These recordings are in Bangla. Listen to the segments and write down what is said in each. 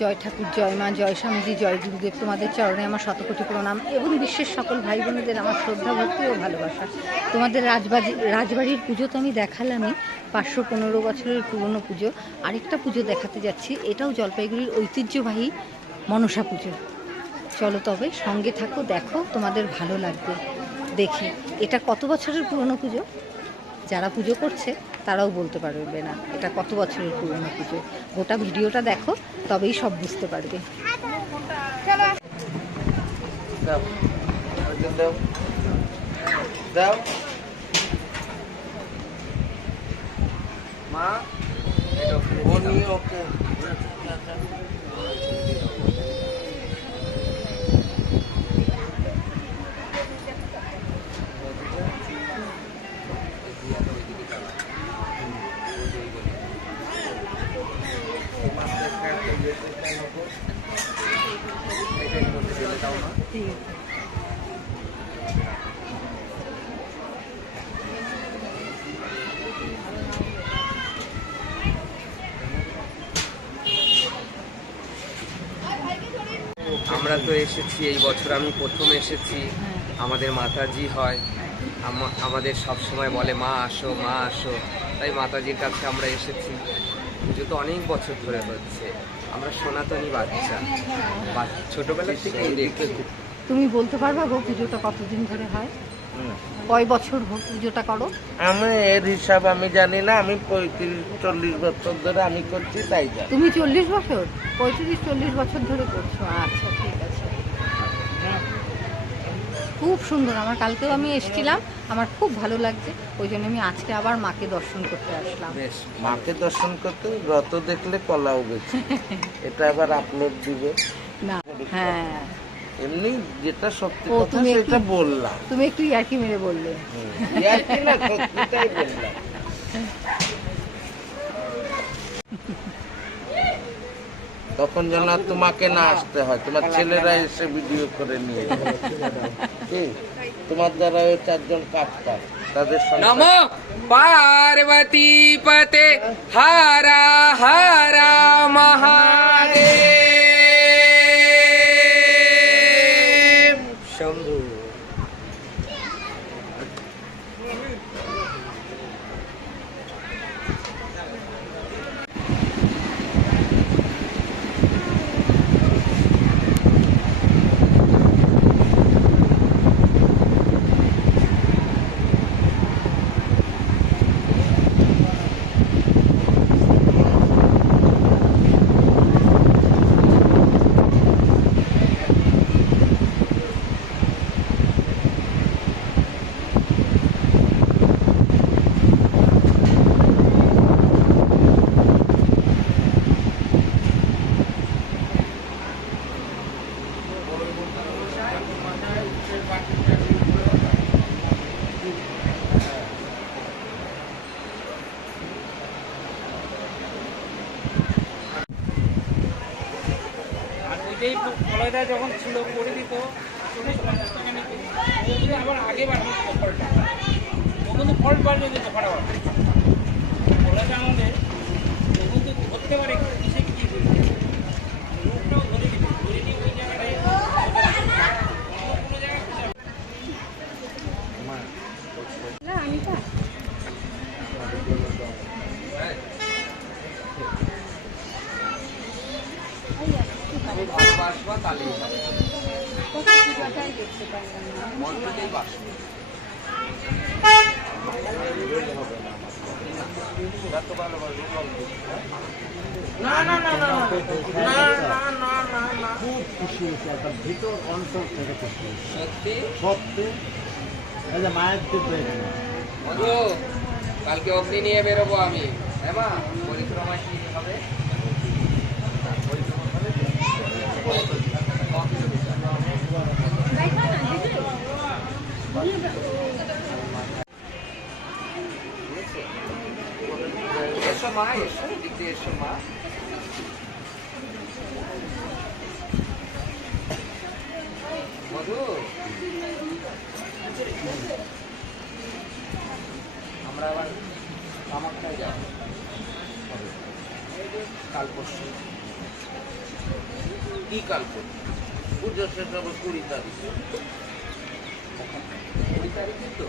জয় ঠাকুর, জয় মা, জয় স্বামীজি, জয় গুরুদেব। তোমাদের চরণে আমার শতকোটি প্রণাম এবং বিশ্বের সকল ভাই বোনেদের আমার শ্রদ্ধা, ভক্তি ও ভালোবাসা। তোমাদের রাজবাড়ির পুজো তো আমি দেখালামই, 515 বছরের পুরনো পুজো। আরেকটা পুজো দেখাতে যাচ্ছি, এটাও জলপাইগুড়ির ঐতিহ্যবাহী মনসা পুজো। চলো তবে সঙ্গে থাকো, দেখো, তোমাদের ভালো লাগবে দেখে। এটা কত বছরের পুরনো পুজো যারা পুজো করছে তারাও বলতে পারবে না এটা কত বছরের পুরনো পুজো। গোটা ভিডিওটা দেখো, তবেই সব বুঝতে পারবে। আমরা তো এসেছি এই বছর, আমি প্রথম এসেছি। আমাদের মাতাজি হয়, আমাদের সব সময় বলে মা আসো, মা আসো, তাই মাতাজির কাছে আমরা এসেছি। পুজো তো অনেক বছর ধরে হচ্ছে, আমরা সনাতনী বাচ্চা, ছোটবেলা থেকেই দেখি। তুমি বলতে পারবা গো পুজোটা কতদিন ধরে হয়, কয় বছর পুজোটা করো? আমি এর হিসাব আমি জানি না, আমি 35-40 বছর ধরে আমি করছি, তাই জানি। তুমি 40 বছর, 35-40 বছর ধরে করছো? আচ্ছা, ঠিক আছে, খুব সুন্দর। আমার কালকেও আমি এসেছিলাম, আমার খুব ভালো লাগছে, ওই জন্য আমি আজকে আবার মাকে দর্শন করতে আসলাম। মাকে দর্শন করতে রত দেখলে কলাও গেছে। এটা আবার আপলোড দিবে না? হ্যাঁ, এমনি যেটা সত্যি কথা সেটা বললাম। তুমি একটু ইয়ার্কি মেরে বললে। ইয়ার্কি না, সত্যিটাই বললাম। তখন যেন তোমাকে না আসতে হয়, তোমার ছেলেরা এসে ভিডিও করে নিয়ে যাবে। তোমার দ্বারা ওই 4 জন কাজ পায়, তাদের সঙ্গে। নমো পার্বতী পতে হারা হারা মহাদেব শম্ভু। যখন ছিল করে দিত আবার আগে বাড়বে ফলটা, ও কিন্তু ফল বাড়লে যেত ফাটাফাট আমাদের, ও কিন্তু ধরতে পারে কিসে কি রোগটাও ধরে দিবে, ধরে নিয়ে ওই জায়গাটায় কোনো জায়গায় না আমি তা আমি ভালোবাসবো তাহলেই হবে, দেখতে পারলাম না। মন্ত্রতেই বাসবো। না না না না না না না না না, খুব খুশি হয়েছে, একটা ভিতর অন্তর থেকে খুশি সত্যি সত্যি। এই যে মায়ের দিব্যে বন্ধু, কালকে অগ্নি নিয়ে বেরোবো আমি। হ্যাঁ মা, পরিক্রমায় কি হবে? এসো মা, এসো এদিক দিয়ে এসো মা। মধু, আমরা আবার কামাখ্যায় যাব কাল পরশু। কি কালকে পুজো শেষ হবে 20 তারিখে। 20 তারিখে তো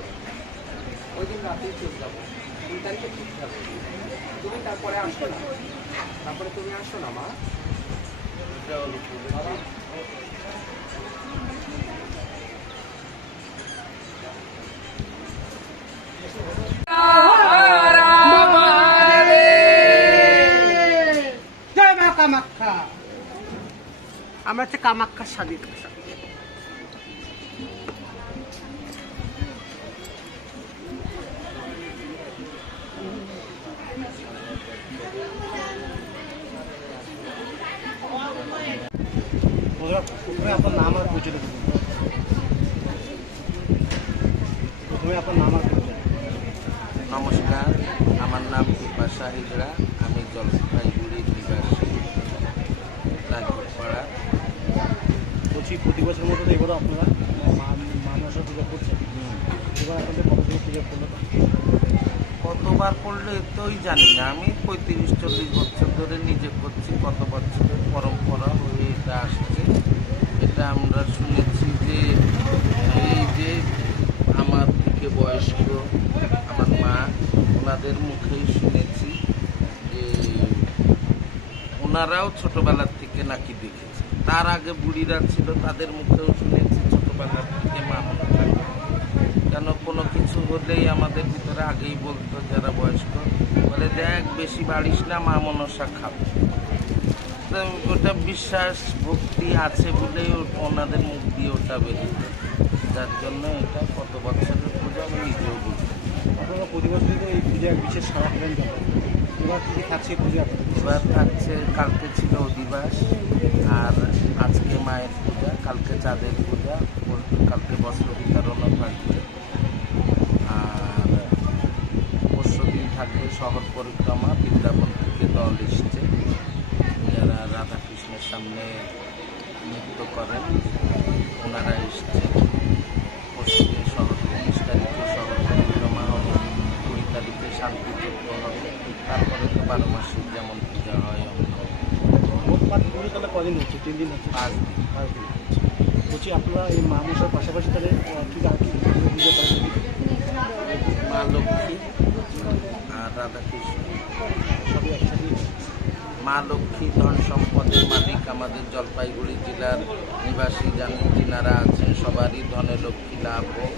ওই দিন রাতেই চলে যাবো, 2 তারিখে ঠিক থাকবে। তুমি তারপরে আসো না, তারপরে তুমি আসো না মা। এটা হলো পুজো। বাবা জয় মা কামাখ্যা। আমরা হচ্ছে কামাখ্যার স্বাধীন। প্রথমে আপনার নাম আর পরিচয় দেবেন। প্রথমে আপনার নাম আর পরিচয়। নমস্কার, আমার নাম পিপাসা হিজড়া, আমি জলপাইগুড়ির নিবাসী, রাজপাড়া। বলছি প্রতি বছর মতো তো এবারও আপনারা মনসা পুজো করছেন, এবার আপনাদের কতদিন পুজো করলো? কতবার করলে এতই জানি না, আমি 35-40 বছর ধরে নিজে করছি, কত বছরের পরম্পরা হয়ে এটা আসছে। এটা আমরা শুনেছি যে এই যে আমার থেকে বয়স্ক আমার মা, ওনাদের মুখেই শুনেছি যে ওনারাও ছোটবেলার থেকে নাকি দেখেছে। তার আগে বুড়িরা ছিল, তাদের মুখেও শুনেছি ছোটবেলার থেকে মা মনে থাকে। কেন কোনো কিছু হলেই আমাদের ভিতরে আগেই বলতো যারা বয়স্ক, বলে দেখ বেশি বাড়িস না, মা মনসা খাবে। তো ওটা বিশ্বাস ভক্তি আছে বলেই ওনাদের মুখ দিয়ে ওটা বেরিয়েছে, যার জন্য এটা কত বছরের পুজো আমি নিজেও বুঝি। আপনারা প্রতি বছরই তো এই পূজা বিশেষ সারা করেন যখন, এবার কী থাকছে পূজা? এবার থাকছে, কালকে ছিল অধিবাস, আর আজকে মায়ের পূজা, কালকে চাঁদের পূজা, কালকে বস্ত্র বিতরণও থাকবে, আর পরশু দিন থাকবে শহর পরিক্রমা। বৃন্দাবন থেকে দল এসছে যারা রাধাকৃষ্ণের সামনে নৃত্য করেন, ওনারা এসছে। পরশু দিন শহর 19 তারিখে শহর পরিক্রমা হবে, 20 তারিখে শান্তি যজ্ঞ হবে, তারপরে তো 12 মাসে যেমন পূজা হয় মোটমাট পুজো তাহলে কদিন হচ্ছে? 3 দিন হচ্ছে। 5 দিন। 5 দিন হচ্ছে। বলছি আপনারা এই মা মনসার পাশাপাশি তাহলে কী আর কি পুজো করেন? মা লক্ষ্মী আর রাধাকৃষ্ণ, সবই একসাথে। মা লক্ষ্মী ধন সম্পদের মালিক, আমাদের জলপাইগুড়ি জেলার নিবাসী যিনারা আছেন সবারই ধনে লক্ষ্মী লাভ হোক,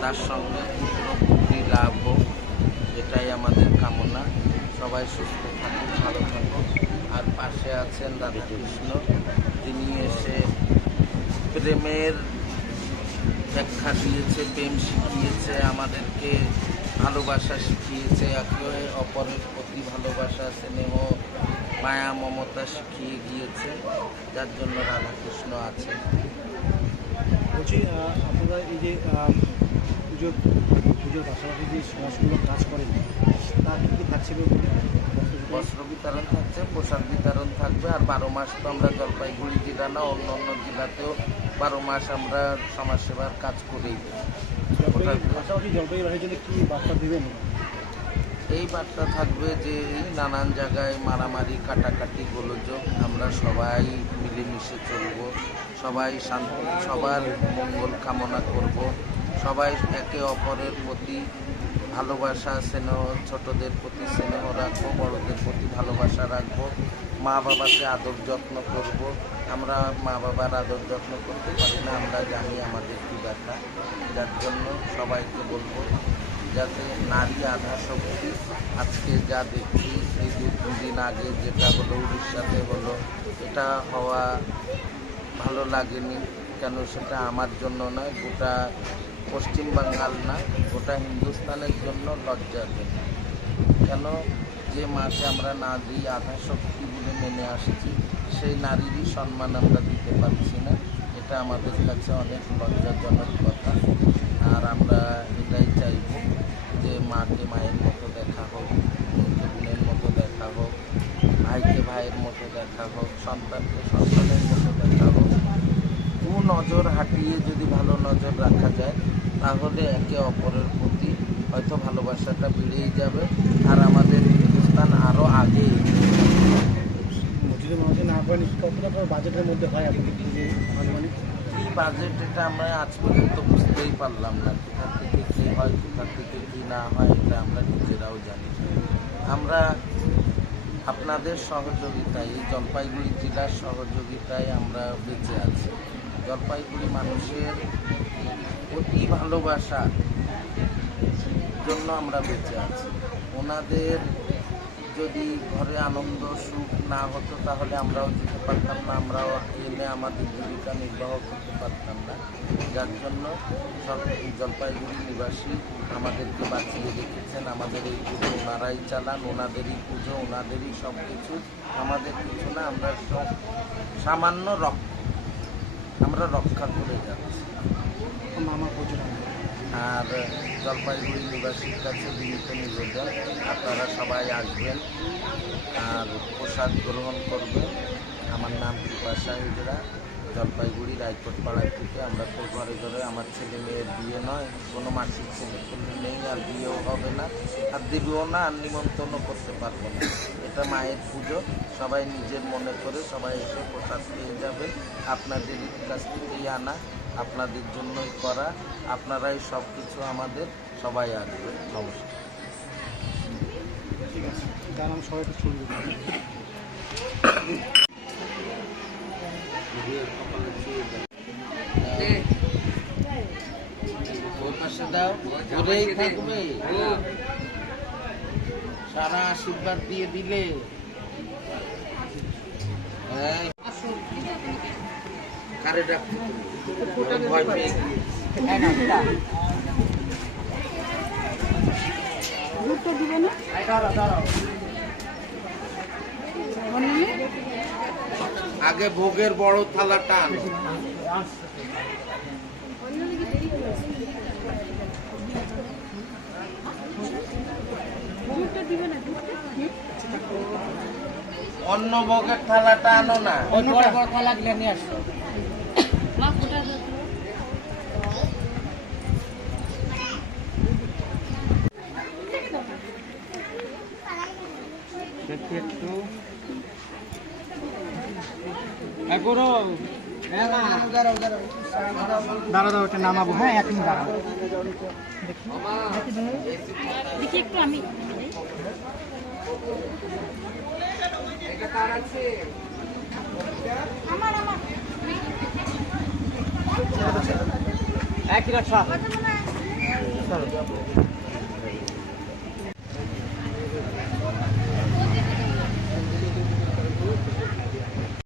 তার সঙ্গে পুত্রপুত্রী লাভ হোক, এটাই আমাদের কামনা। সবাই সুস্থ থাকুক, ভালো থাকুক। আর পাশে আছেন রাধাকৃষ্ণ, তিনি এসে প্রেমের ব্যাখ্যা দিয়েছে, প্রেম শিখিয়েছে আমাদেরকে, ভালোবাসা শিখিয়েছে, একে অপরের প্রতি ভালোবাসা, স্নেহ, মায়া, মমতা শিখিয়ে গিয়েছে, যার জন্য রাধাকৃষ্ণ আছে। বলছি আপনারা এই যে পুজোর পাশাপাশি যে সমাজগুলো কাজ করেন, তার কী কী থাকছে? বস্ত্র বিতরণ থাকছে, পোশাক বিতরণ থাকবে, আর 12 মাস তো আমরা জলপাইগুড়ি জেলা না, অন্য অন্য জেলাতেও 12 মাস আমরা সমাজসেবার কাজ করেই দিই। পাশাপাশি জলপাইগুড়ির জন্য কী বার্তা দেবেন? এই বার্তা থাকবে যে নানান জায়গায় মারামারি, কাটাকাটি, গোলযোগ, আমরা সবাই মিলেমিশে চলব, সবাই শান্তি, সবার মঙ্গল কামনা করব, সবাই একে অপরের প্রতি ভালোবাসা, স্নেহ, ছোটদের প্রতি স্নেহ রাখবো, বড়দের প্রতি ভালোবাসা রাখবো, মা বাবাকে আদর যত্ন করব। আমরা মা বাবার আদর যত্ন করতে পারি না, আমরা জানি আমাদের কী ব্যথা, যার জন্য সবাইকে বলবো যাতে নারী আধা শক্তি। আজকে যা দেখছি এই 2 দিন আগে যেটা হলো উড়িষ্যাতে হলো, এটা হওয়া ভালো লাগেনি। কেন সেটা আমার জন্য নয়, গোটা পশ্চিমবাঙ্গাল না, গোটা হিন্দুস্তানের জন্য লজ্জাজনক। কেন যে মাকে আমরা নারী আধা শক্তি বলে মেনে আসছি, সেই নারীরই সম্মান আমরা দিতে পারছি না, এটা আমাদের কাছে অনেক লজ্জাজনক কথা। আর আমরা এটাই চাইব যে মাকে মায়ের মতো দেখা হোক, বোনকে বোনের মতো দেখা হোক, ভাইকে ভাইয়ের মতো দেখা হোক, সন্তানকে সন্তানের মতো দেখা হোক। নজর হাঁটিয়ে যদি ভালো নজর রাখা যায়, তাহলে একে অপরের প্রতি হয়তো ভালোবাসাটা বেড়েই যাবে, আর আমাদের হিন্দুস্তান আরও আগে মসজিদে না করে আনুমানিক কতটা বাজেটের মধ্যে হয় আপনাদের পুজো আনুমানিক? কি বাজেট এটা আমরা আজ পর্যন্ত বুঝতেই পারলাম না, কোথা থেকে কী হয় কোথা থেকে কী না হয় এটা আমরা নিজেরাও জানি না। আমরা আপনাদের সহযোগিতায়, এই জলপাইগুড়ি জেলার সহযোগিতায় আমরা বেঁচে আছি। জলপাইগুড়ি মানুষের অতি ভালোবাসা জন্য আমরা বেঁচে আছি। ওনাদের যদি ঘরে আনন্দ সুখ না হতো তাহলে আমরাও যেতে পারতাম না, আমরাও এনে আমাদের জীবিকা নির্বাহ করতে পারতাম না। যার জন্য জলপাইগুড়ি নিবাসী আমাদেরকে বাঁচিয়ে রেখেছেন। আমাদের এই পুজো ওনারাই চালান, ওনাদেরই পুজো, ওনাদেরই সব কিছু, আমাদের কিছু না। আমরা সব সামান্য আমরা রক্ষা করে যাচ্ছি। মামা পুজো আর জলপাইগুড়ি নিবাসীর কাছে বিনীত নিবেদন, আপনারা সবাই আসবেন আর প্রসাদ গ্রহণ করবেন। আমার নাম কৃপাশা হিজড়া, জলপাইগুড়ি রায়কোট পাড়ায় থেকে। আমরা তো ঘরে ঘরে, আমার ছেলে মেয়ের বিয়ে নয়, কোনো মাসিক ছেলে পেলে নেই, আর বিয়েও হবে না, আর দেবেও না, আর নিমন্ত্রণও করতে পারবো না। এটা মায়ের পুজো, সবাই নিজের মনে করে সবাই এসে প্রসাদ পেয়ে যাবেন। আপনাদের কাছ থেকেই আনা, আপনাদের জন্যই করা, আপনারাই সব কিছু আমাদের, সবাই আসবে। নমস্কার। ঠিক আছে, তার নাম সবাই ছবি ওর পাশে দাও, ঘুরেই থাকবে, সারা আশীর্বাদ দিয়ে দিলে। হ্যাঁ, কারে ডাকতে তুমি? ভয় পেয়ে গিয়ে। আগে ভোগের বড় থালাটা আনো। অন্য ভোগের থালাটা আনো না। একটু দাঁড়া দাও, ওটা নামাবো। হ্যাঁ, এক মিনিট দাঁড়াও। দেখি একটু আমি একই রাখা।